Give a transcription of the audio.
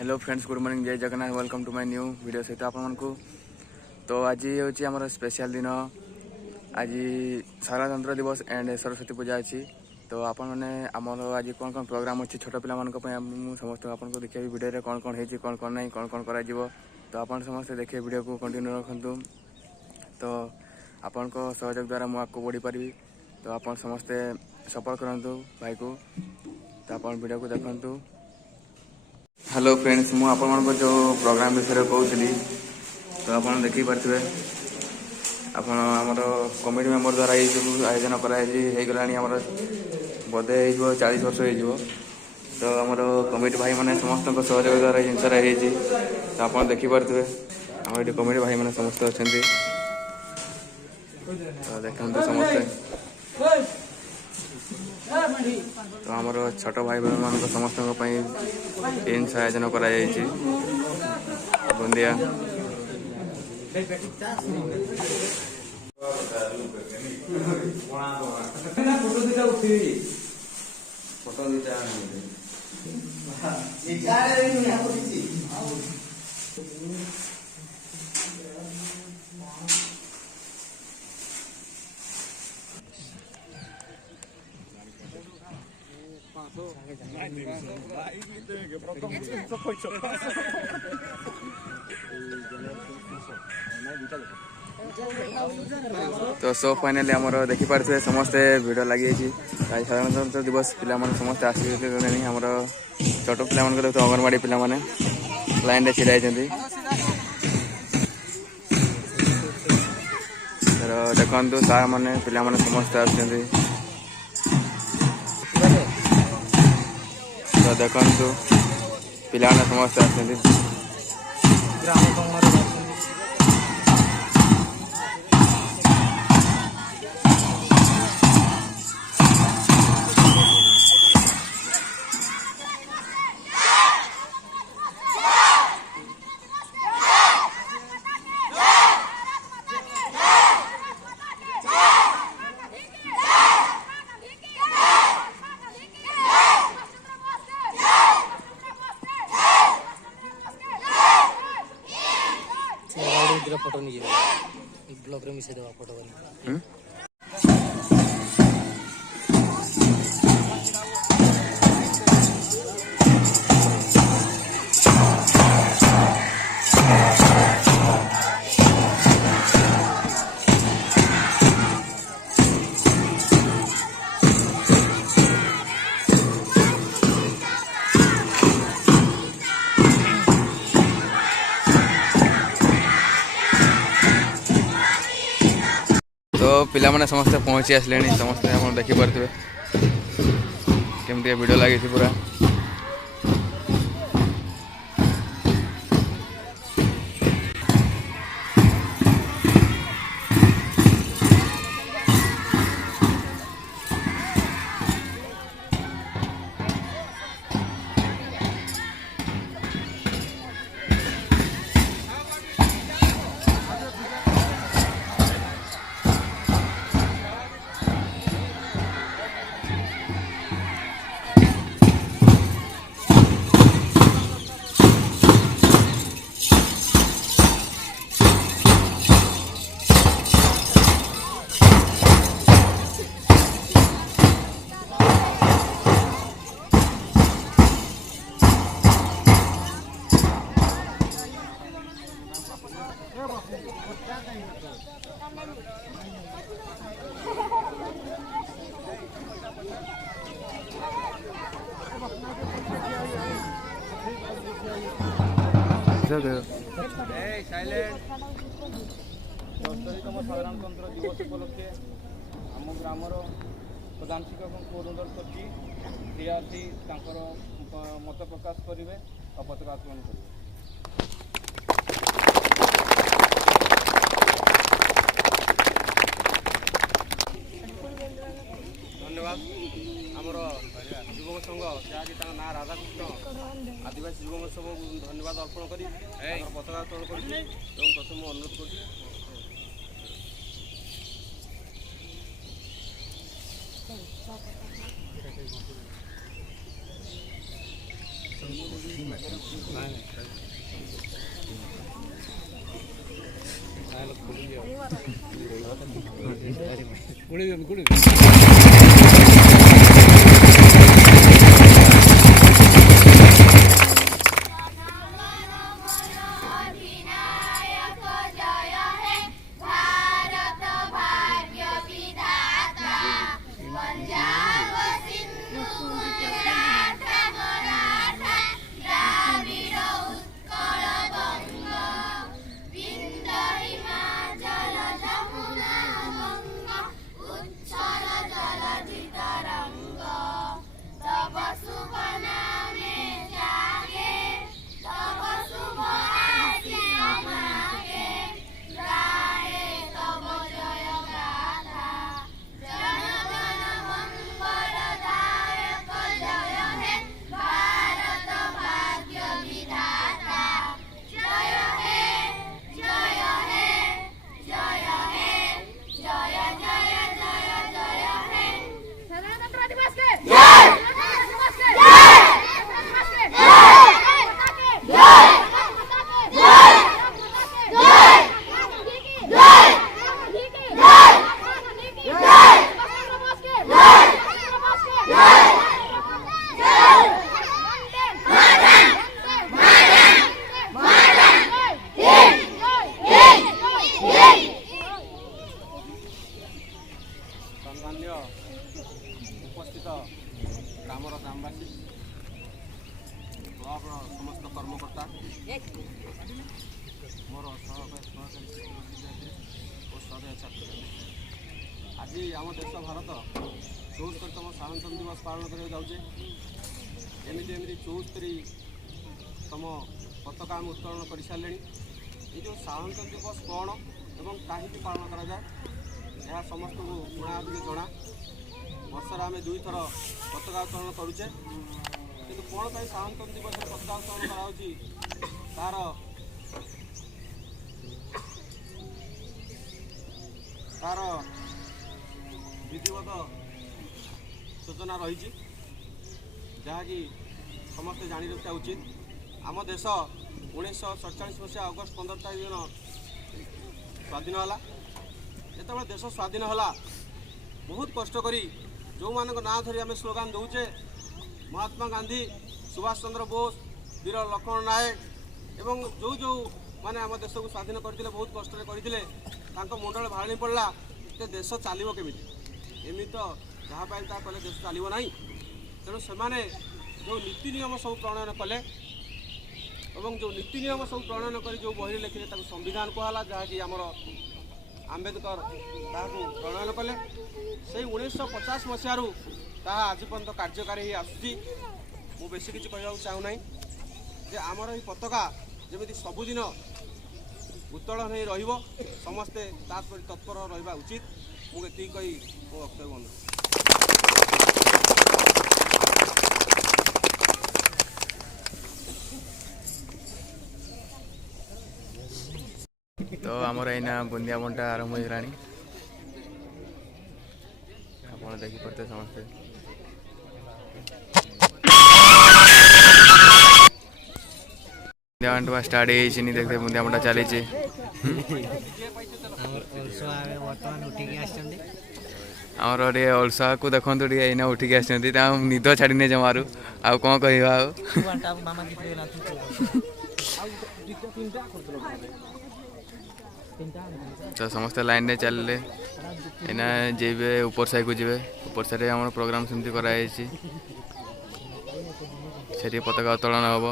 Hello friends, good morning, जय Jagannath. Welcome to my new video सहित आपको। तो आज हूँ आम स्पेशल दिन। आज साधारणतंत्र दिवस एंड सरस्वती पूजा अच्छी। तो आपण मैंने आमर आज कौन कौन प्रोग्राम अच्छी छोट पिला समस्त आपको देखिए वीडियो कौन कौन होती कौन कौन नहीं कौन कौन कर। तो आप समस्त देखिए वीडियो को कंटिन्यू रखु। तो आपण सहयोग द्वारा मुझे आगे बढ़ी पारि। तो आप समस्ते सपोर्ट करूँ भाई को। तो आप वीडियो को देखु। हेलो फ्रेंड्स, मु आपन जो प्रोग्राम विषय कहूली। तो आप देखिपे आमर कमिटी मेंबर द्वारा ये सब आयोजन कराला बोधे हो 40 वर्ष हो। तो आमर कमिटी भाई मैंने समस्त सहयोग द्वारा जिनसा तो आप देखिपे आम ये कमिटी भाई मैंने समस्त अच्छा। तो देखते समस्ते। तो आमर छोट भाई बहन मान समस्त जिनस आयोजन कर बुंदिया। तो सो फाइनाली आमर देखिपे समस्ते भिड़ लगी साधारणतंत्र दिवस पिला समस्त आसगले। आमर छोट पिला अंगनवाड़ी पिला लाइन रे छिड़ा होती। देखु सार मैंने पिला समस्त आ। तो देखु पिला समस्त आ। फोटो नहीं ब्लॉग रे मिसे देवा फोटो वाली। तो पिला माने समस्त पहुँची आसले। समस्त आप देखिपे केमती वीडियो लगी पूरा। तम साधारणतंत्र दिवस उपलक्षे आम ग्रामर प्रधान शिक्षक को अनुरोध करसी मत प्रकाश करेंगे और पताका उत्तोलन करेंगे। धन्यवाद आमर युवक संघ जहाँकि ना राधाकृष्ण आदिवासी युवक संघ धन्यवाद अर्पण कर पताका उत्तोलन कर प्रथम अनुरोध कर। सम्मान्य उपस्थित ग्रामर ग्रामवासी ब्लॉकर समस्त कर्मकर्ता मोर सहकारी और सदय छात्र आज आम देश भारत 74तम साधारणतंत्र दिवस पालन कर जाऊे एमती 74तम पताका आम उत्तोलन कर सारे ये जो साधारणतंत्र दिवस कौन एवं कहीं पालन करा जाए यह समस्त को गुणा अधिक जना वर्षर आम 2 थर पताका उत्तोलन करुचे कि कौन पर साधारणतंत्र दिवस पताका उत्तोलन तार तार विधिवत सूचना रही जहाँकि समस्ते जाणी रखा उचित आम देश 1947 मसीहा अगस्ट 15 तारीख दिन स्वाधीन है जो देश स्वाधीन है बहुत कष्ट करी जो मान ना धरी आम स्लोगान दौचे महात्मा गांधी सुभाष चंद्र बोस वीर लक्ष्मण नायक एवं जो जो माने आम देश को स्वाधीन करते बहुत कष्ट करते मुंडे भाड़ी पड़ा तो देश चलो केमी एमती तो जहाँ कले देश चलो ना तेणु से जो नीति नियम सब प्रणयन कले और जो नीति नियम सब प्रणयन कर जो बही लिखिले संविधान कहला जहाँकि आमर आम्बेडकर प्रणयन कले से 1950 मसीह आज पर्यंत कार्यकारी आसूसी मु बेसी किसी कहना चाहूना जे आमर ये पताका जमी सबुदिन उत्तोलन हो समस्ते तत्पर रहा उचित मुझे कही मो वक्तव्य बंद। तो आमर एना बुंदिया बंटा आरंभ हो गलानी आप देखिपे समस्ते बुंदिया बंटा स्टार्ट नहीं देखते बुंदिया बंटा चली आमर अलसा को देखो एना उठिक आस निद छाड़ने जमारू आउ कौन कह तो समस्ते लाइन में चलले एना जेबे ऊपर साई को जीवे ऊपर साइड आम प्रोग्राम सेमती कराई पताका उत्तोलन हम